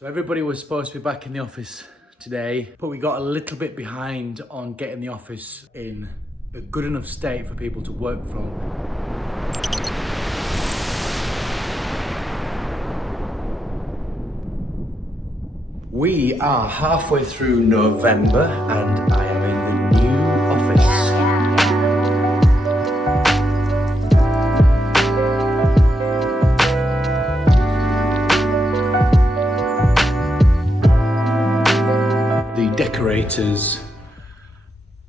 So everybody was supposed to be back in the office today, but we got a little bit behind on getting the office in a good enough state for people to work from. We are halfway through November and I am in the new office. The decorators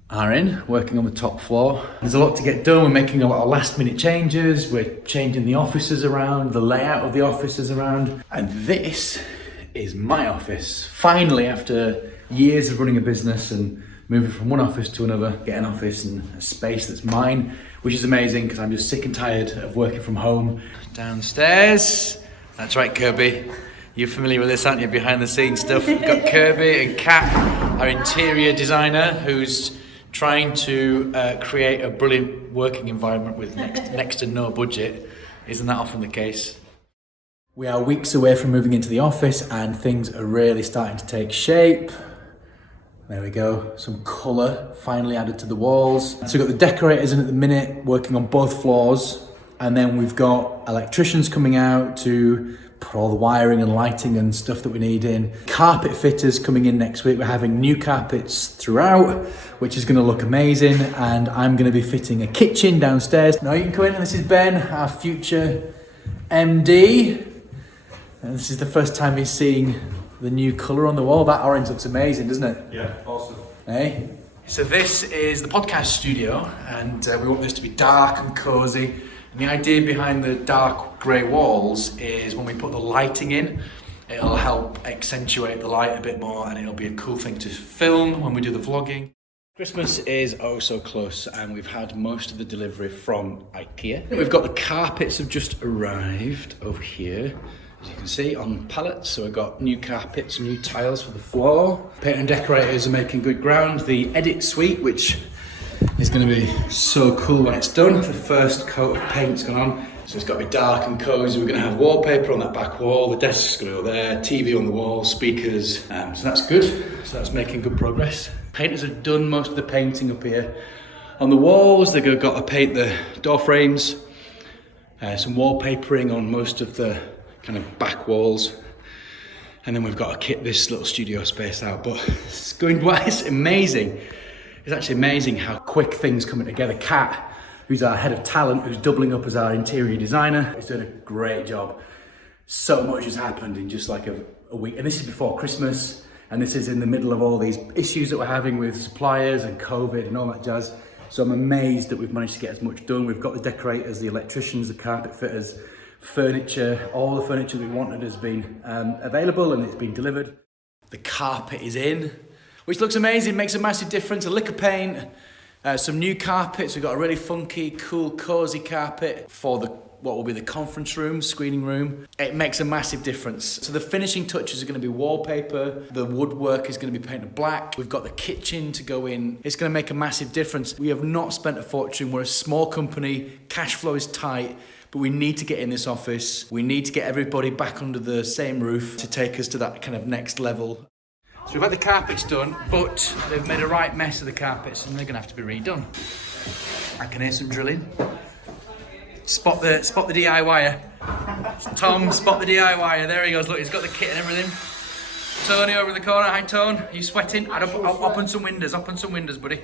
are in, working on the top floor. There's a lot to get done. We're making a lot of last minute changes. We're changing the offices around, the layout of the offices around. And this is my office. Finally, after years of running a business and moving from one office to another, get an office and a space that's mine, which is amazing because I'm just sick and tired of working from home. Downstairs, that's right, Kirby. You're familiar with this, aren't you? Behind the scenes stuff. We've got Kirby and Kat, our interior designer, who's trying to create a brilliant working environment with next to no budget. Isn't that often the case? We are weeks away from moving into the office and things are really starting to take shape. There we go, some colour finally added to the walls. So we've got the decorators in at the minute, working on both floors. And then we've got electricians coming out to put all the wiring and lighting and stuff that we need in. Carpet fitters coming in next week. We're having new carpets throughout, which is going to look amazing. And I'm going to be fitting a kitchen downstairs. Now you can come in, and this is Ben, our future MD. And this is the first time he's seeing the new colour on the wall. That orange looks amazing, doesn't it? Yeah, awesome. Hey? So this is the podcast studio, and we want this to be dark and cosy. And the idea behind the dark grey walls is when we put the lighting in, it'll help accentuate the light a bit more, and it'll be a cool thing to film when we do the vlogging. Christmas is oh so close, and we've had most of the delivery from IKEA. We've got the carpets have just arrived over here, as you can see, on pallets. So we've got new carpets, new tiles for the floor. Paint and decorators are making good ground. The edit suite, which is going to be so cool when it's done. The first coat of paint's gone on, so it's got to be dark and cozy. We're going to have wallpaper on that back wall. The desk's going to go there, TV on the wall, speakers. So that's good. So that's making good progress. Painters have done most of the painting up here. On the walls, they've got to paint the door frames, some wallpapering on most of the kind of back walls, and then we've got to kit this little studio space out. But it's going well. It's amazing. It's actually amazing how quick things coming together. Kat, who's our head of talent, who's doubling up as our interior designer, is doing a great job. So much has happened in just like a week, and this is before Christmas, and this is in the middle of all these issues that we're having with suppliers and COVID and all that jazz. So I'm amazed that we've managed to get as much done. We've got the decorators, the electricians, the carpet fitters, furniture, all the furniture we wanted has been available and it's been delivered. The carpet is in, which looks amazing, makes a massive difference. A lick of paint, some new carpets. We've got a really funky, cool, cozy carpet for what will be the conference room, screening room. It makes a massive difference. So the finishing touches are going to be wallpaper. The woodwork is going to be painted black. We've got the kitchen to go in. It's going to make a massive difference. We have not spent a fortune. We're a small company. Cash flow is tight. But we need to get in this office. We need to get everybody back under the same roof to take us to that kind of next level. So we've had the carpets done, but they've made a right mess of the carpets and they're gonna have to be redone. I can hear some drilling. Spot the DIYer. Tom, spot the DIYer. There he goes, look, he's got the kit and everything. Tony over in the corner. Hi, Tone. Are you sweating? Open some windows, buddy.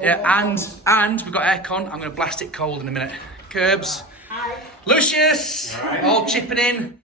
Yeah, and we've got aircon. I'm gonna blast it cold in a minute. Curbs. Hi. Lucius, all chipping in.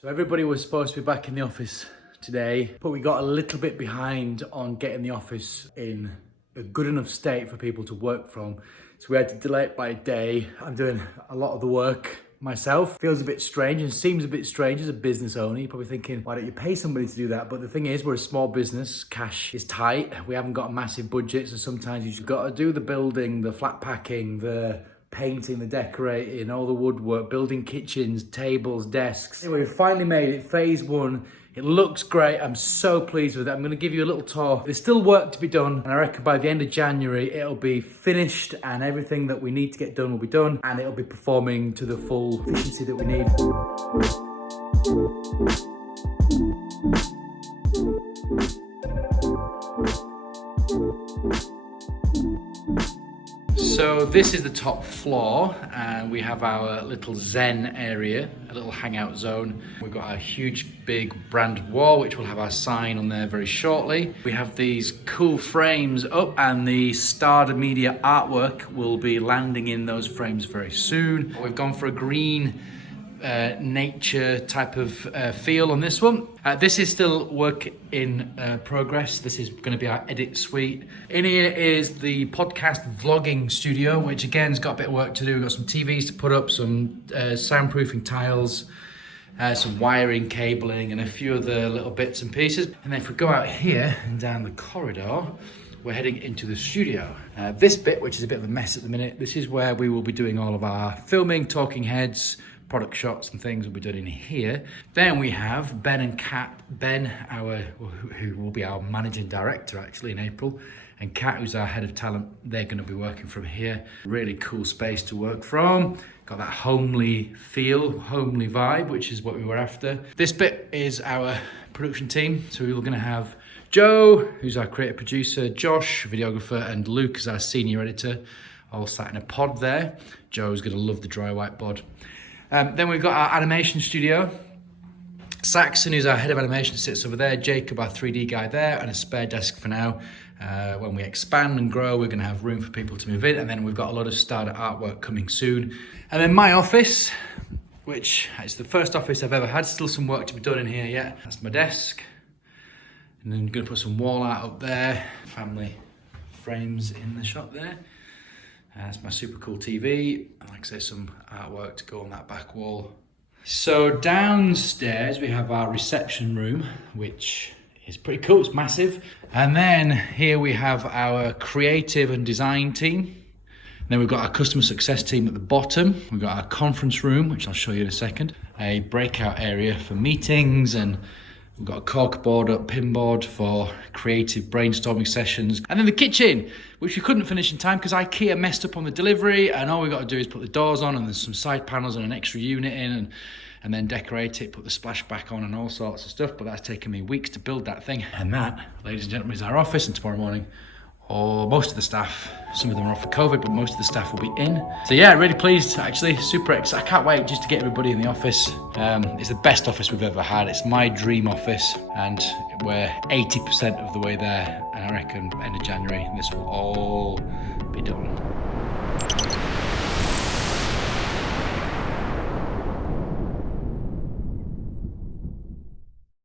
So everybody was supposed to be back in the office today, but we got a little bit behind on getting the office in a good enough state for people to work from. So we had to delay it by a day. I'm doing a lot of the work myself. Feels a bit strange and seems a bit strange as a business owner. You're probably thinking, why don't you pay somebody to do that? But the thing is, we're a small business. Cash is tight. We haven't got a massive budget. So sometimes you've got to do the building, the flat packing, the painting, the decorating, all the woodwork, building kitchens, tables, desks. Anyway, we finally made it, phase one. It looks great. I'm so pleased with it. I'm going to give you a little tour. There's still work to be done, and I reckon by the end of January, it'll be finished and everything that we need to get done will be done, and it'll be performing to the full efficiency that we need. So this is the top floor, and we have our little Zen area, a little hangout zone. We've got a huge big branded wall which will have our sign on there very shortly. We have these cool frames up, and the Starder Media artwork will be landing in those frames very soon. We've gone for a green nature type of feel on this one. This is still work in progress. This is going to be our edit suite. In here is the podcast vlogging studio, which again has got a bit of work to do. We've got some TVs to put up, some soundproofing tiles, some wiring, cabling, and a few other little bits and pieces. And then if we go out here and down the corridor, we're heading into the studio. This bit, which is a bit of a mess at the minute, this is where we will be doing all of our filming, talking heads, product shots and things will be done in here. Then we have Ben and Kat. Ben, who will be our managing director actually in April, and Kat, who's our head of talent. They're going to be working from here. Really cool space to work from. Got that homely feel, homely vibe, which is what we were after. This bit is our production team. So we're going to have Joe, who's our creative producer, Josh, videographer, and Luke is our senior editor, all sat in a pod there. Joe's going to love the dry whiteboard. Then we've got our animation studio. Saxon, who's our head of animation, sits over there. Jacob, our 3D guy there, and a spare desk for now. When we expand and grow, we're going to have room for people to move in, and then we've got a lot of Starder artwork coming soon. And then my office, which is the first office I've ever had. Still some work to be done in here yet. That's my desk. And then I'm going to put some wall art up there. Family frames in the shot there. That's my super cool TV, and like I say, some artwork to go on that back wall. So downstairs we have our reception room, which is pretty cool, it's massive. And then here we have our creative and design team. Then we've got our customer success team at the bottom. We've got our conference room, which I'll show you in a second. A breakout area for meetings, and we've got a corkboard up, pinboard for creative brainstorming sessions. And then the kitchen, which we couldn't finish in time because IKEA messed up on the delivery, and all we got to do is put the doors on, and there's some side panels and an extra unit in, and then decorate it, put the splash back on and all sorts of stuff. But that's taken me weeks to build that thing. And that, ladies and gentlemen, is our office. And tomorrow morning, most of the staff, some of them are off for COVID, but most of the staff will be in. So yeah, really pleased, actually, super excited. I can't wait just to get everybody in the office. It's the best office we've ever had. It's my dream office, and we're 80% of the way there. And I reckon end of January, this will all be done.